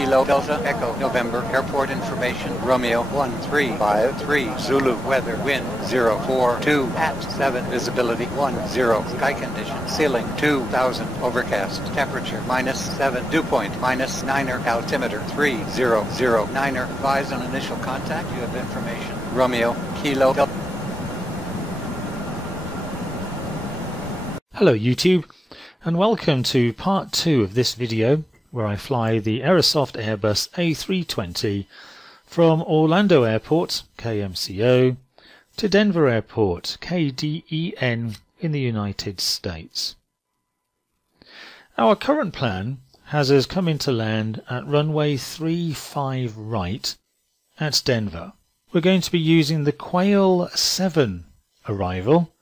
Kilo Delta Echo November airport information Romeo 1353 Zulu weather wind 042 at 7 visibility 10 sky condition ceiling 2000 overcast temperature -7 dew point -9er altimeter 3009er advise on initial contact you have information Romeo Kilo Delta. Hello YouTube, and welcome to part 2 of this video where I fly the Aerosoft Airbus A320 from Orlando Airport, KMCO, to Denver Airport, KDEN in the United States. Our current plan has us coming to land at runway 35 right at Denver. We're going to be using the Quail 7 arrival,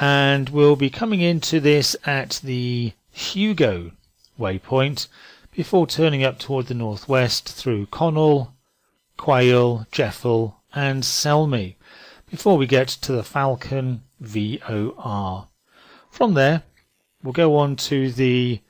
and we'll be coming into this at the Hugo waypoint before turning up toward the northwest through Connell, Quail, Jeffel and Selmy before we get to the Falcon VOR. From there we'll go on to the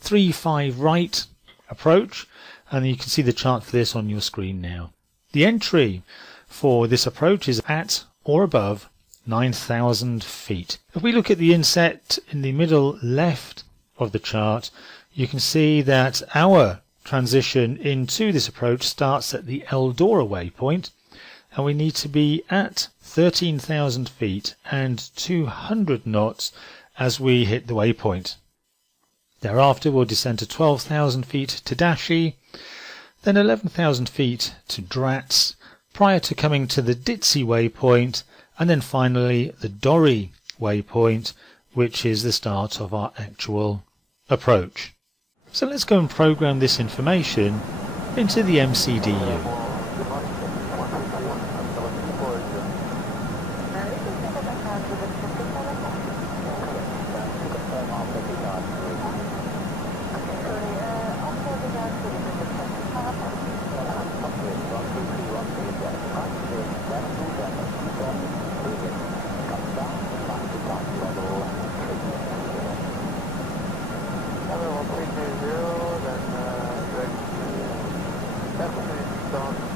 35 right approach, and you can see the chart for this on your screen now. The entry for this approach is at or above 9,000 feet. If we look at the inset in the middle left of the chart, you can see that our transition into this approach starts at the Eldora waypoint, and we need to be at 13,000 feet and 200 knots as we hit the waypoint. Thereafter we'll descend to 12,000 feet to Dashi, then 11,000 feet to Dratz, prior to coming to the Ditzy waypoint, and then finally the Dorry waypoint, which is the start of our actual approach. So let's go and program this information into the MCDU. Then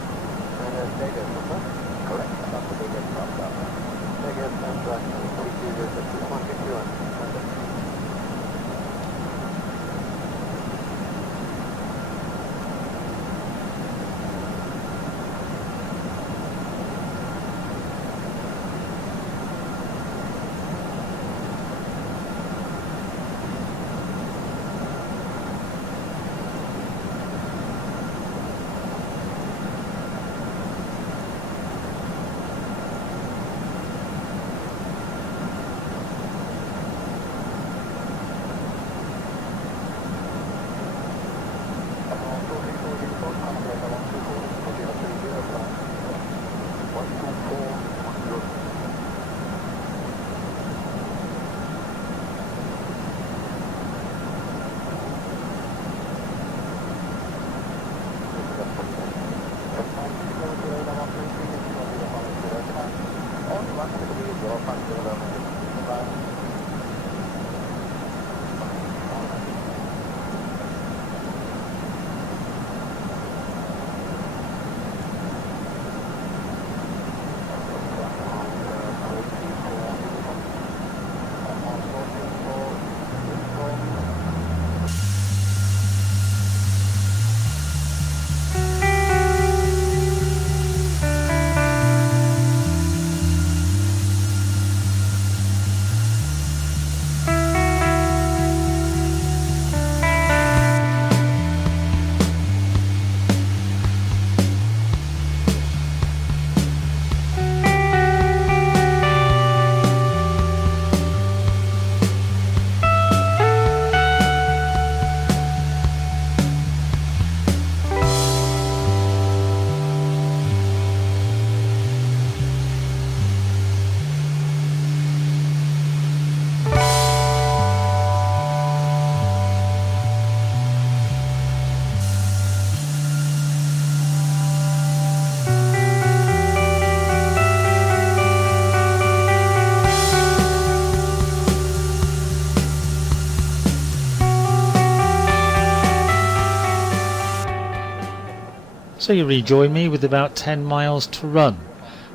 So you rejoin me with about 10 miles to run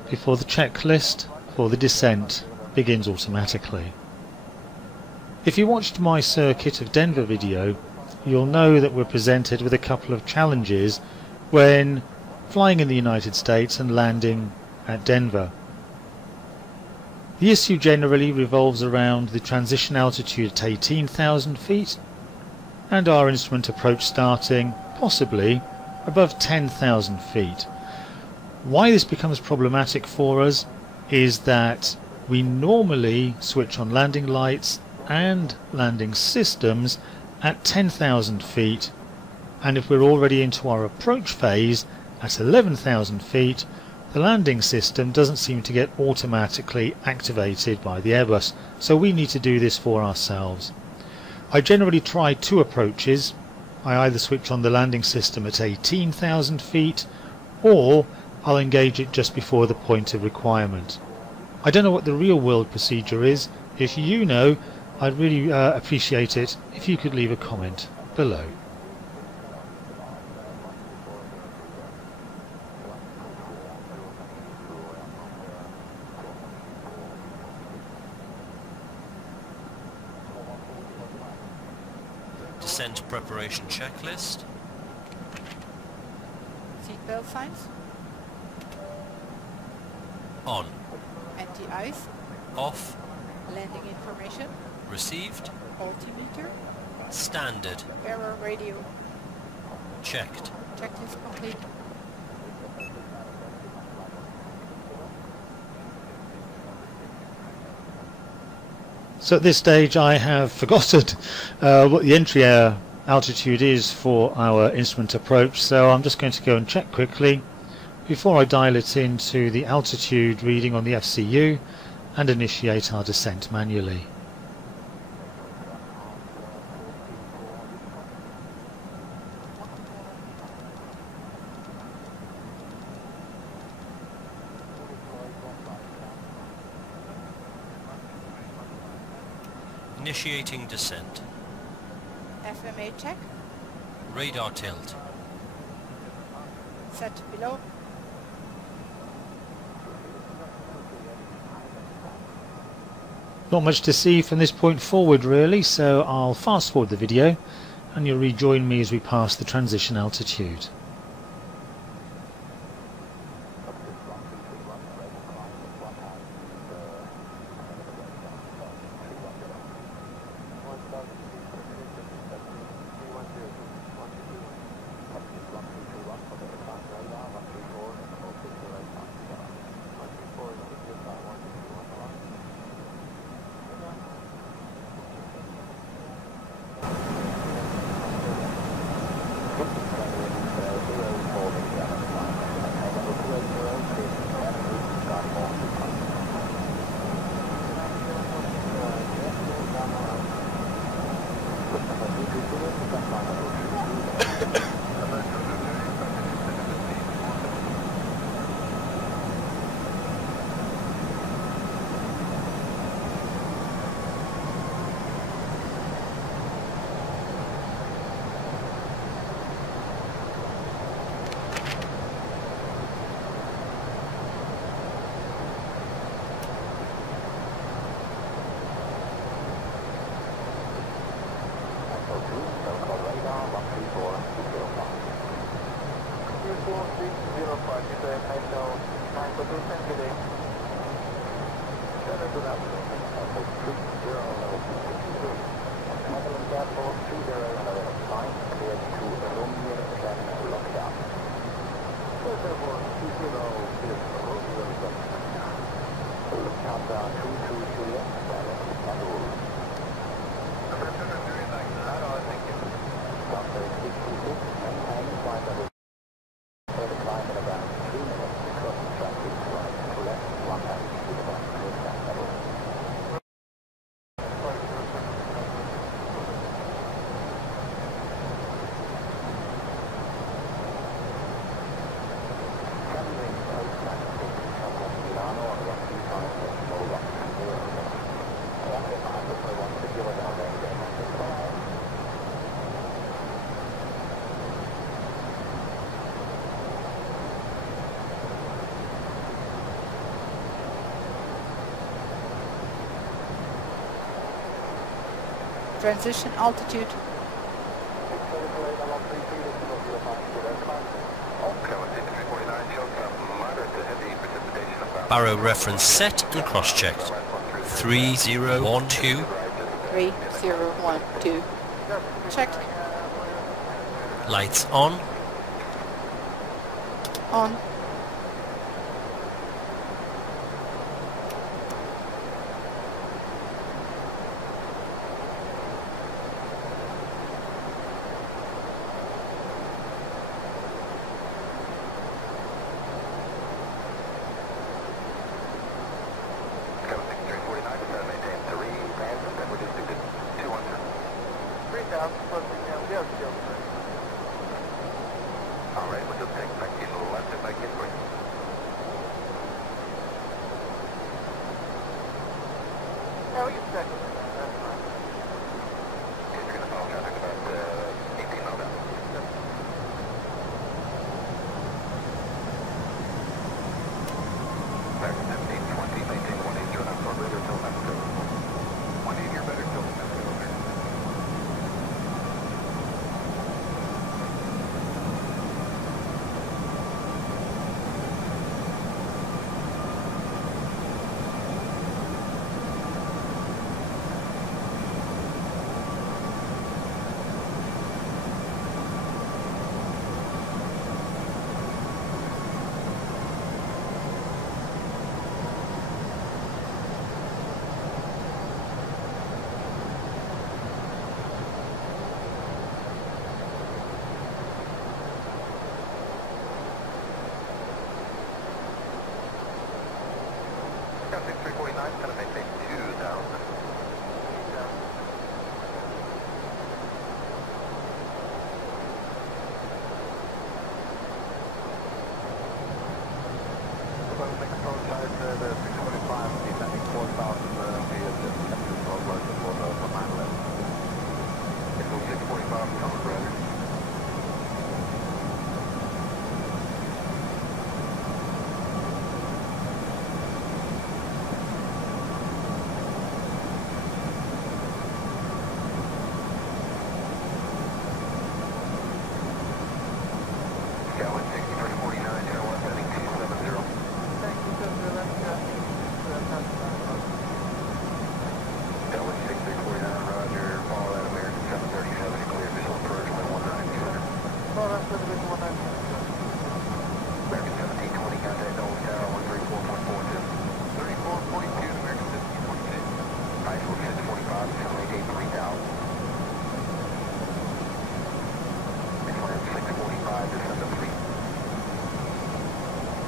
before the checklist for the descent begins automatically. If you watched my Circuit of Denver video, you'll know that we're presented with a couple of challenges when flying in the United States and landing at Denver. The issue generally revolves around the transition altitude at 18,000 feet and our instrument approach starting possibly above 10,000 feet. Why this becomes problematic for us is that we normally switch on landing lights and landing systems at 10,000 feet, and if we're already into our approach phase at 11,000 feet, the landing system doesn't seem to get automatically activated by the Airbus, so we need to do this for ourselves. I generally try two approaches. I either switch on the landing system at 18,000 feet or I'll engage it just before the point of requirement. I don't know what the real world procedure is. If you know, I'd really appreciate it if you could leave a comment below. Descent preparation checklist. Seatbelt signs. On. Anti-ice. Off. Landing information. Received. Altimeter. Standard. Error radio. Checked. Checklist complete. So at this stage I have forgotten what the entry air altitude is for our instrument approach, so I'm just going to go and check quickly before I dial it into the altitude reading on the FCU and initiate our descent manually. Initiating descent. FMA check. Radar tilt. Set below. Not much to see from this point forward really, so I'll fast forward the video and you'll rejoin me as we pass the transition altitude. Transition altitude. Barrow reference set and cross-checked. 3012. 3012. Checked. Lights on. On.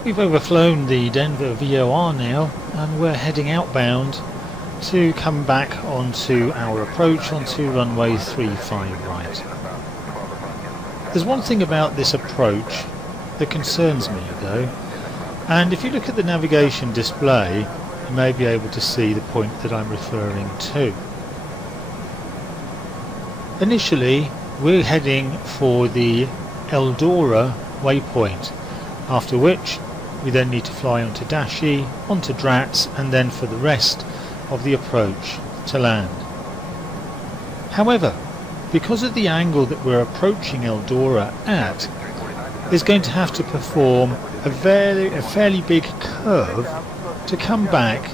We've overflown the Denver VOR now, and we're heading outbound to come back onto our approach onto runway 35 right. There's one thing about this approach that concerns me though, and if you look at the navigation display you may be able to see the point that I'm referring to. Initially we're heading for the Eldora waypoint, after which we then need to fly onto Dashi, onto Drats, and then for the rest of the approach to land. However, because of the angle that we're approaching Eldora at, is going to have to perform a fairly big curve to come back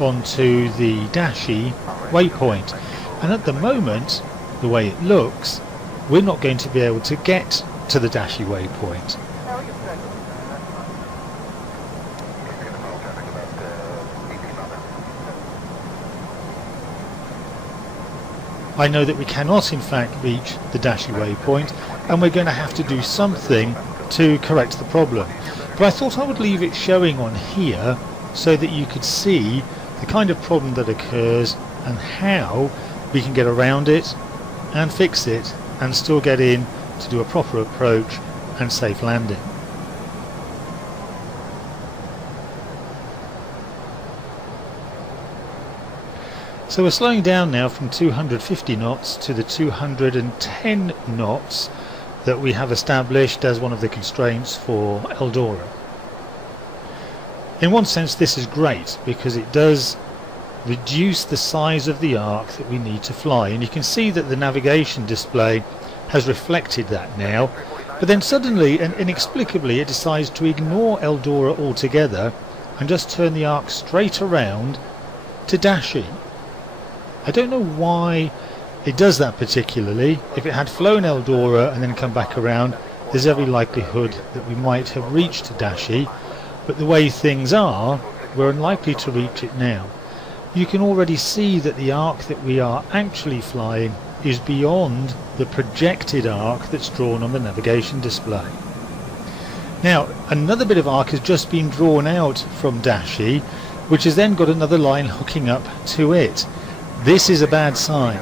onto the Dashi waypoint, and at the moment, the way it looks, we're not going to be able to get to the Dashi waypoint. I know that we cannot in fact reach the Dashi waypoint, and we're going to have to do something to correct the problem. But I thought I would leave it showing on here so that you could see the kind of problem that occurs and how we can get around it and fix it and still get in to do a proper approach and safe landing. So we're slowing down now from 250 knots to the 210 knots that we have established as one of the constraints for Eldora. In one sense this is great because it does reduce the size of the arc that we need to fly. And you can see that the navigation display has reflected that now, but then suddenly and inexplicably it decides to ignore Eldora altogether and just turn the arc straight around to -E. I don't know why it does that particularly. If it had flown Eldora and then come back around, there's every likelihood that we might have reached -E, but the way things are, we're unlikely to reach it now. You can already see that the arc that we are actually flying is beyond the projected arc that's drawn on the navigation display. Now, another bit of arc has just been drawn out from -E, which has then got another line hooking up to it. This is a bad sign.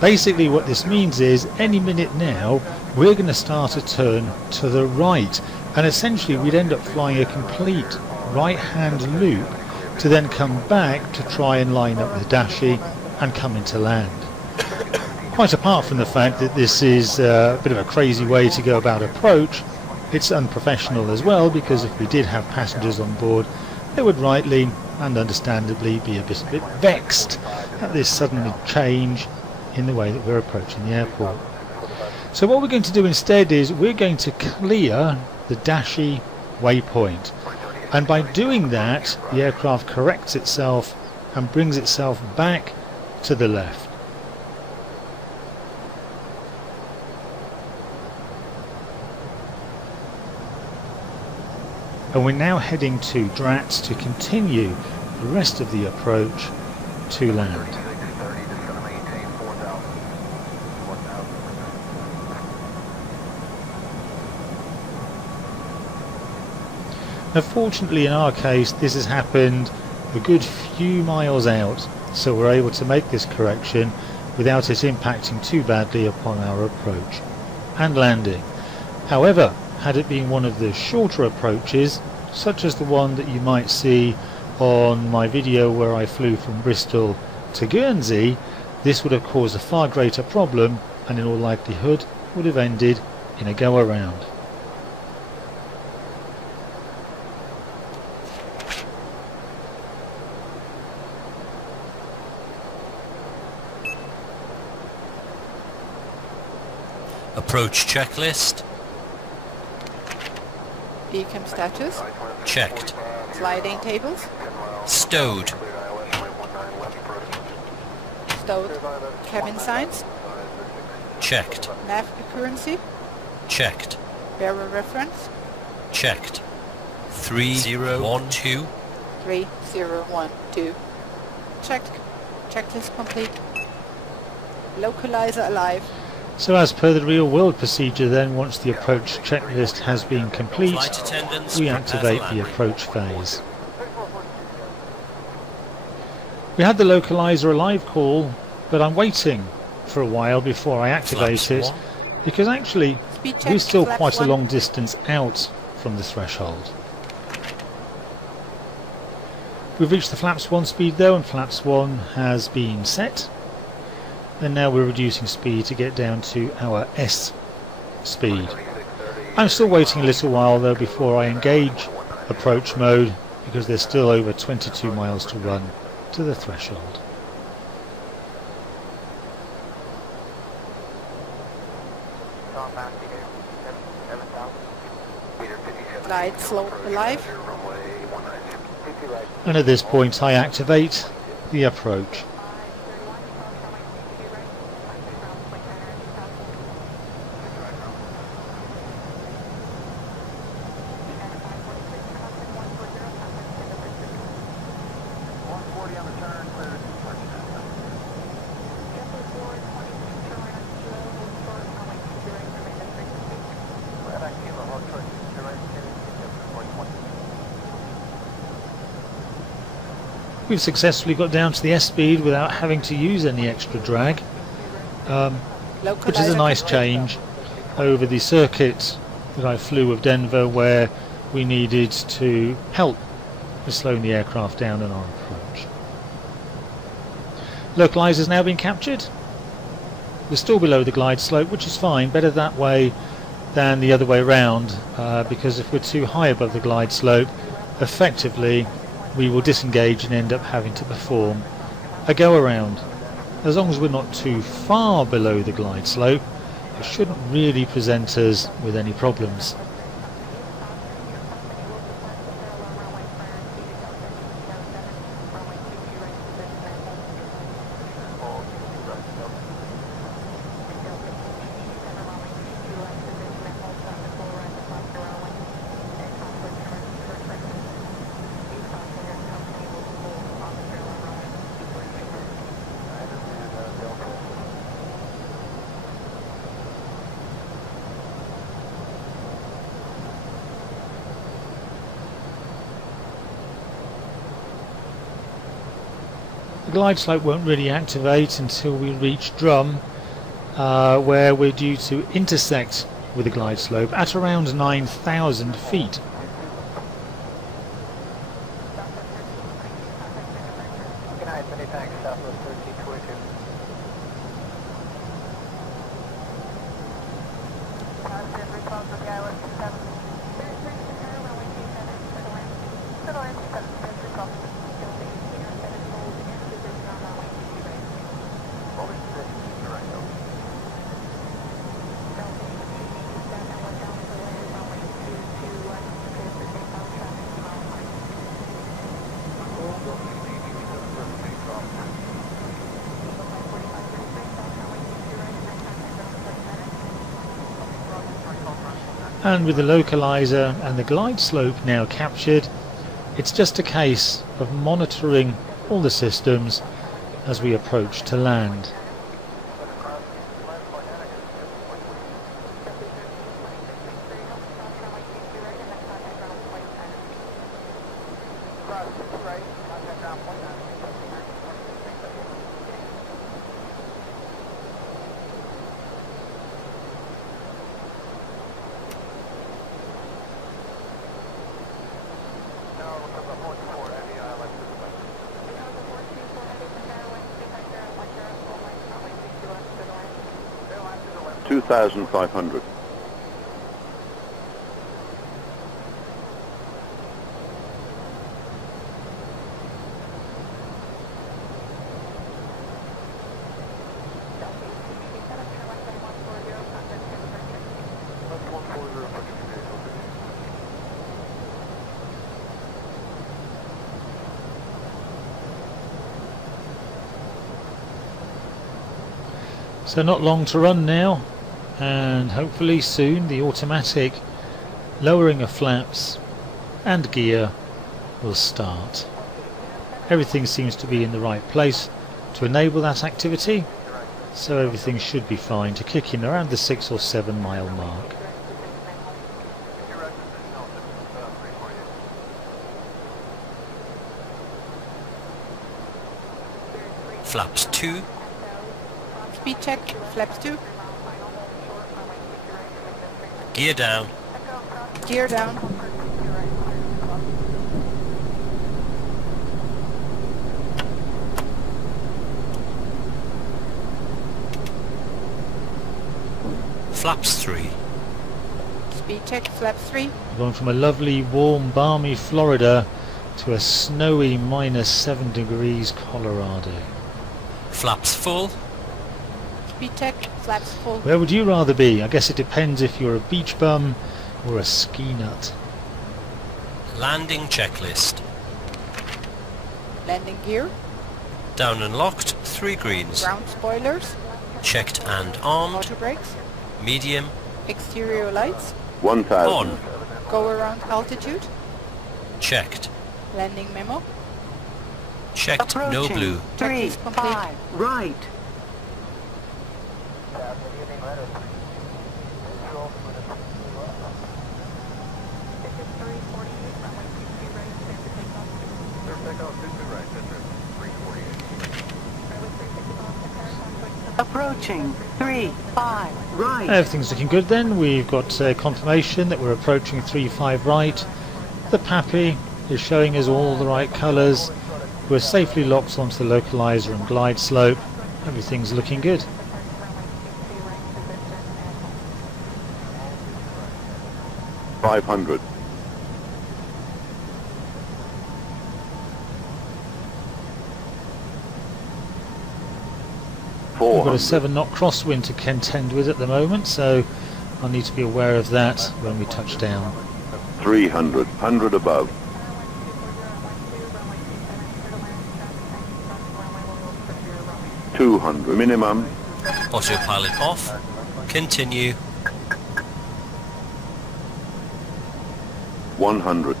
Basically what this means is any minute now we're going to start a turn to the right, and essentially we'd end up flying a complete right hand loop to then come back to try and line up with -E and come into land. Quite apart from the fact that this is a bit of a crazy way to go about approach, it's unprofessional as well, because if we did have passengers on board, they would rightly and understandably be a bit vexed at this sudden change in the way that we're approaching the airport. So what we're going to do instead is we're going to clear the -E waypoint, and by doing that the aircraft corrects itself and brings itself back to the left. And we're now heading to Dratz to continue the rest of the approach to land. Now fortunately in our case this has happened a good few miles out, so we're able to make this correction without it impacting too badly upon our approach and landing. However, had it been one of the shorter approaches, such as the one that you might see on my video where I flew from Bristol to Guernsey, this would have caused a far greater problem and in all likelihood would have ended in a go-around. Approach checklist. Beacon status. Checked. Sliding tables. Stowed. Stowed. Cabin signs. Checked. Nav accuracy. Checked. Bearer reference. Checked. 3012. 3012. Checked. Checklist complete. Localizer alive. So as per the real world procedure then, once the approach checklist has been complete, Flight attendants we prepare activate for the landing. approach phase. We had the localizer alive call, but I'm waiting for a while before I activate Flaps it, one. because actually Speed check. we're still Flaps quite a 1. long distance out from the threshold. We've reached the flaps 1 speed though, and flaps 1 has been set. And now we're reducing speed to get down to our S speed. I'm still waiting a little while though before I engage approach mode, because there's still over 22 miles to run to the threshold. Glide slope alive. And at this point I activate the approach. We've successfully got down to the S speed without having to use any extra drag, which is a nice change over the circuit that I flew with Denver, where we needed to help with slowing the aircraft down on our approach. Localizer's now been captured. We're still below the glide slope, which is fine, better that way than the other way around, because if we're too high above the glide slope, effectively we will disengage and end up having to perform a go around. As long as we're not too far below the glide slope, it shouldn't really present us with any problems. The glide slope won't really activate until we reach drum, where we're due to intersect with the glide slope at around 9,000 feet. And with the localizer and the glide slope now captured, it's just a case of monitoring all the systems as we approach to land. $2,500. So not long to run now, and hopefully soon the automatic lowering of flaps and gear will start. Everything seems to be in the right place to enable that activity, so everything should be fine to kick in around the 6 or 7 mile mark. Flaps 2. Speed check, flaps 2. Gear down. Gear down. Flaps 3. Speed check, flaps 3. Going from a lovely warm balmy Florida to a snowy -7 degrees Colorado. Flaps full. Speed check, flaps full. Where would you rather be? I guess it depends if you're a beach bum or a ski nut. Landing checklist. Landing gear. Down and locked, 3 greens. Ground spoilers. Checked and armed. Auto brakes. Medium. Exterior lights. 1,000. On. Go around altitude. Checked. Landing memo. Checked, no blue. 3, 5, right. Approaching 3, 5, right. Everything's looking good then. We've got confirmation that we're approaching 3-5 right. The PAPI is showing us all the right colours. We're safely locked onto the localizer and glide slope. Everything's looking good. $500. We've got a 400. 7-knot crosswind to contend with at the moment, so I'll need to be aware of that when we touch down. 300. 100 above. 200 minimum. Autopilot off. Continue. 100.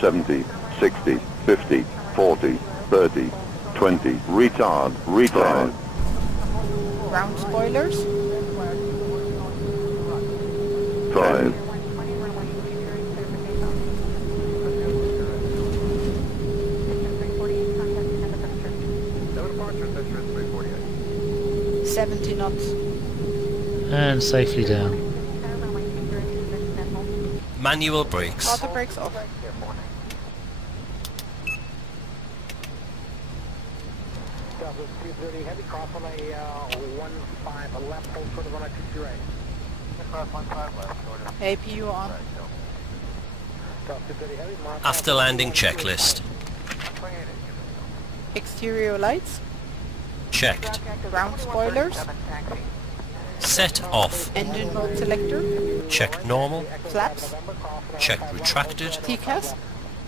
70, 60, 50, 40, 30, 20. Retard. Retard. Ground spoilers. 5. 70 knots. And safely down. Manual brakes. Auto brakes off. Heavy cross on a 1-5 left, hold short of 1-2 right. APU on. After landing checklist. Exterior lights. Checked. Ground spoilers. Set off. Engine mode selector. Checked normal. Flaps. Checked retracted. TCAS.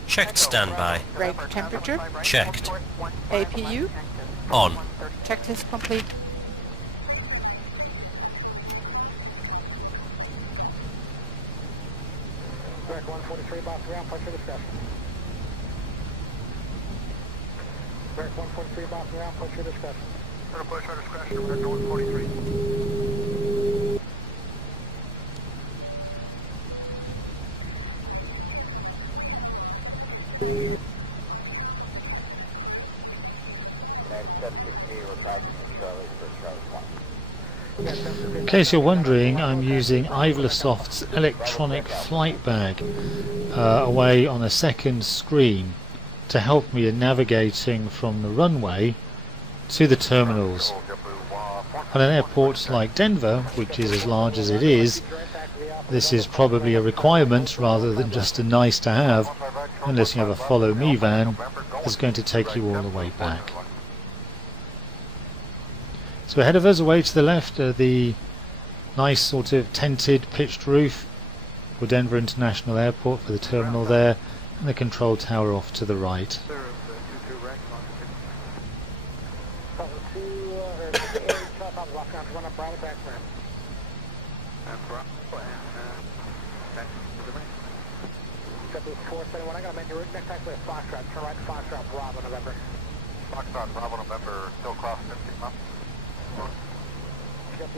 Checked standby. Brake temperature. Checked. APU. On. Checklist complete. Direct 143, box ground, pressure discussion. Direct 143, box ground, pressure discussion. Pressure discussion, direct 143. In case you're wondering, I'm using Aerosoft's electronic flight bag away on a second screen to help me in navigating from the runway to the terminals. On an airport like Denver, which is as large as it is, this is probably a requirement rather than just a nice to have, unless you have a follow me van that's going to take you all the way back. So ahead of us, away to the left, the nice sort of tented pitched roof for Denver International Airport for the terminal there, and the control tower off to the right.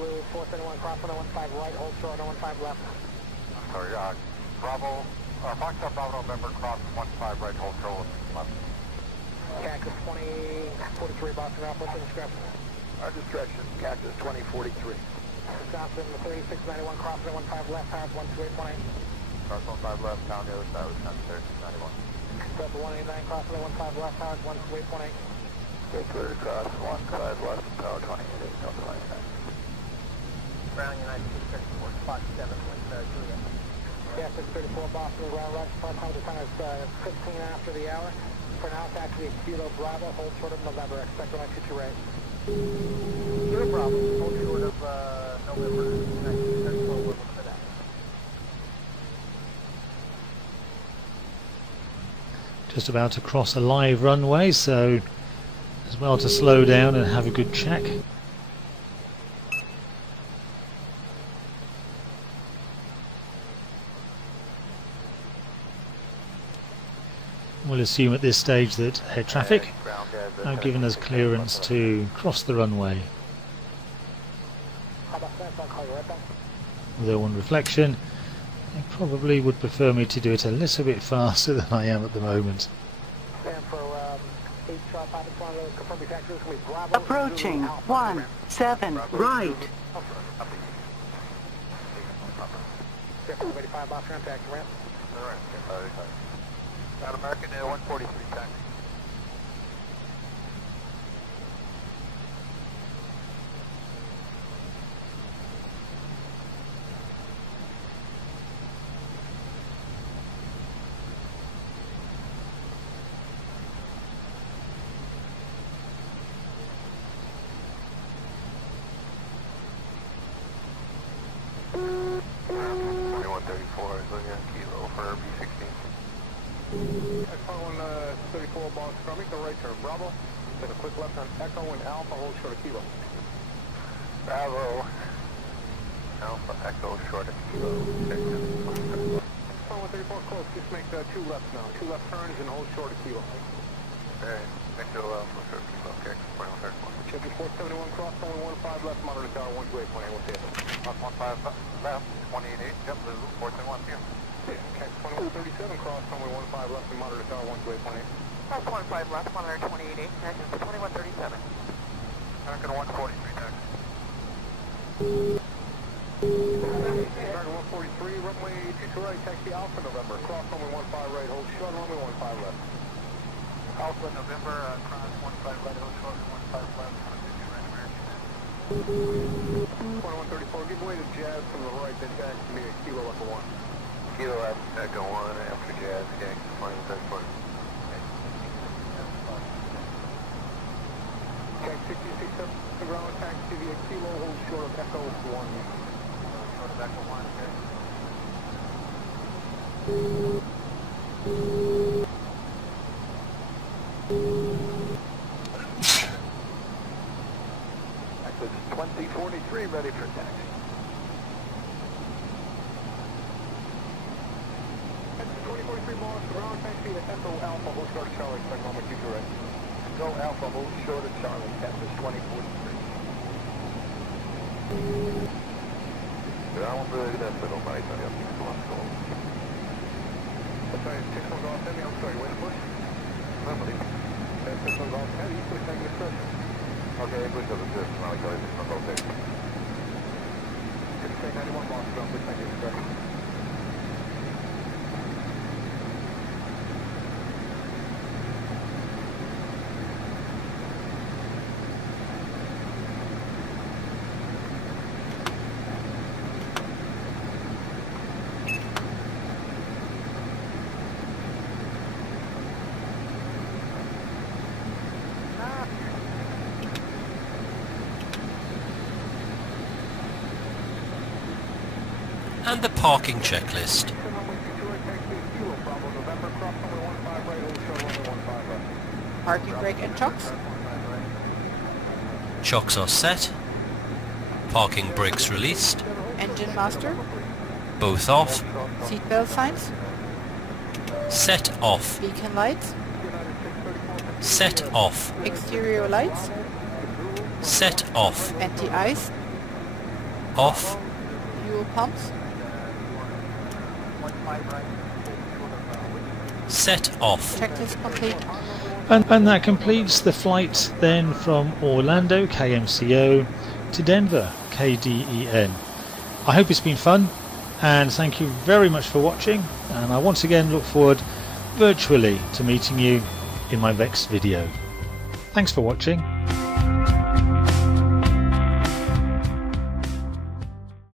Blue 471 cross 115 right, hold short 115 left. Sorry, Bravo, Foxtrot Bravo November cross 15 right, hold short left. Cactus 2043 Boston Alpha, what's the discretion? Our discretion, Cactus 2043. Wisconsin 3691 cross 15 left, pounds 128.8. Cross 15 left, down the other side, Wisconsin 3691. Delta 189 cross 15 left, pounds 128.8. Clear cross 15 left, power 28, Delta 99. Ground United 634, Fox 7 with Julia. Yeah, 634 Boston, ground right, front time is 15 after the hour. For now, it's actually Kilo Bravo, hold short of November, expect when I shoot you right. Kilo Bravo, hold short of November, 1934, we're looking for that. Just about to cross a live runway, so as well to slow down and have a good check. We'll assume at this stage that air traffic have given us clearance to cross the runway. Although on reflection, I probably would prefer me to do it a little bit faster than I am at the moment. Approaching 17 right. South American 143 taxi. 2134 is looking at kilo for B16. X5134 boss from me, go right turn Bravo. Then a quick left on Echo and Alpha, hold short of kilo. Bravo. Alpha Echo short of kilo. X5134 close, just make 2 lefts now. 2 left turns and hold short of kilo. Alright, Echo Alpha short of kilo, okay, 2134. Chevy 471 cross, only 15 left, monitor tower 128.8, we'll see it. Cross 15 left, 188, jet blue, 471, see you. Okay, 2137 cross, only 15 left, and monitor tower 128.8. Cross 15 left, monitor 28.8, engine 2137. American 143, next. American 143, runway 22 right, taxi Alpha November, cross only 15 right, hold short, runway 15 left. Alpha November, cross 15 right, hold short, 15 left, 22 right, American. 2134, give way to Jazz from the right, then back to me at Kilo Echo 1. Kilo Echo 1 after Jazz, gang, 2134. Okay, 66 up the ground, taxi via Kilo, hold short of Echo 1. Short of Echo 1, okay. Exit 2043, ready for taxi. Exit 2043, boss, ground taxi to Echo Alpha, hold short of Charlie, second moment, future right. Go Alpha, hold short of Charlie, Texas 2043. Vamos a ver esto, compadre, salió 6 off. I'm sorry, 6 off heavy, I'm sorry, wait a push. Nobody. 6 off heavy, push back the push. Okay, push up the push, now I got it, it's not okay. 691 boss, ground, push back the push. And the parking checklist. Parking brake and chocks. Chocks are set. Parking brakes released. Engine master. Both off. Seatbelt signs. Set off. Beacon lights. Set off. Exterior lights. Set off. Anti-ice. Off. Fuel pumps. Set off. Checklist complete. And that completes the flight then from Orlando, KMCO, to Denver, KDEN. I hope it's been fun, and thank you very much for watching, and I once again look forward virtually to meeting you in my next video. Thanks for watching.